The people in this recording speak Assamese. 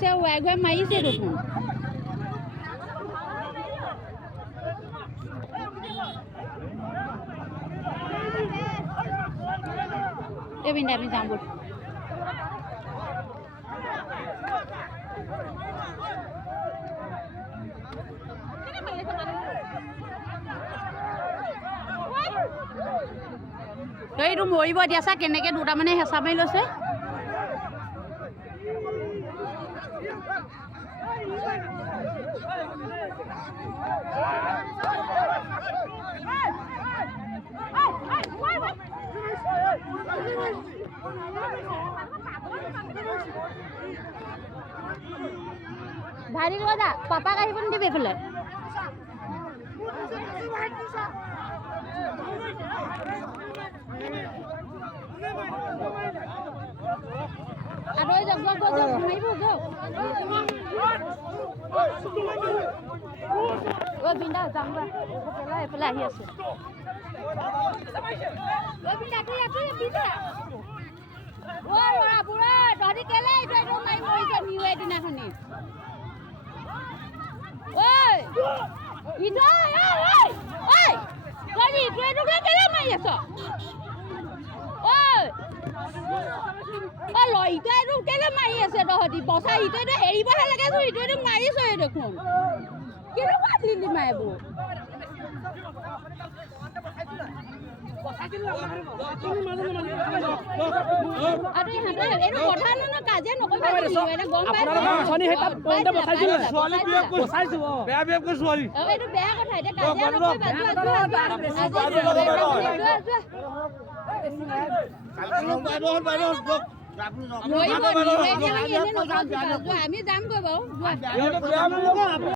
গৈছে উৰাই ঘূৰাই মাৰিছে দেখোন বিন্দা আমি যাম বল এইটো মৰিব দিয়া চা কেনেকে দুটা মানে হেঁচা মাৰি লৈছে ভাৰি ৰজা পাপাক আহিব নিদিবি এইফালে আদৈ যাওক যাওক যাওক মাৰিব যাওক অ' বিন্দা যাম বা এইফালে আহি আছে তহঁতি কেলে এইটো মাৰি মৰিছে নিউ এদিনাখনি ঐ ইটো ঐ তই ইটো এইটোকে কেলে মাৰি আছ ঐ অ ল ইটো এইটো কেলে মাৰি আছে তহঁতি বচা ইটো এইটো হেৰিবহে লাগে ইটো এইটো মাৰিছই দেখোন কিনো বাদলি মাৰিব আরে হাতে এর কথা না কাজে নকই এনে গম পাই সনি হেতা পয়েন্ট বসাইছিল সোয়ালি বিয়ে বসাইছো বেয়া বিয়ে কো সোয়ালি এটো বেয়া কথা এটা কাজে নকই বাজু আমি যাম গৈ বাও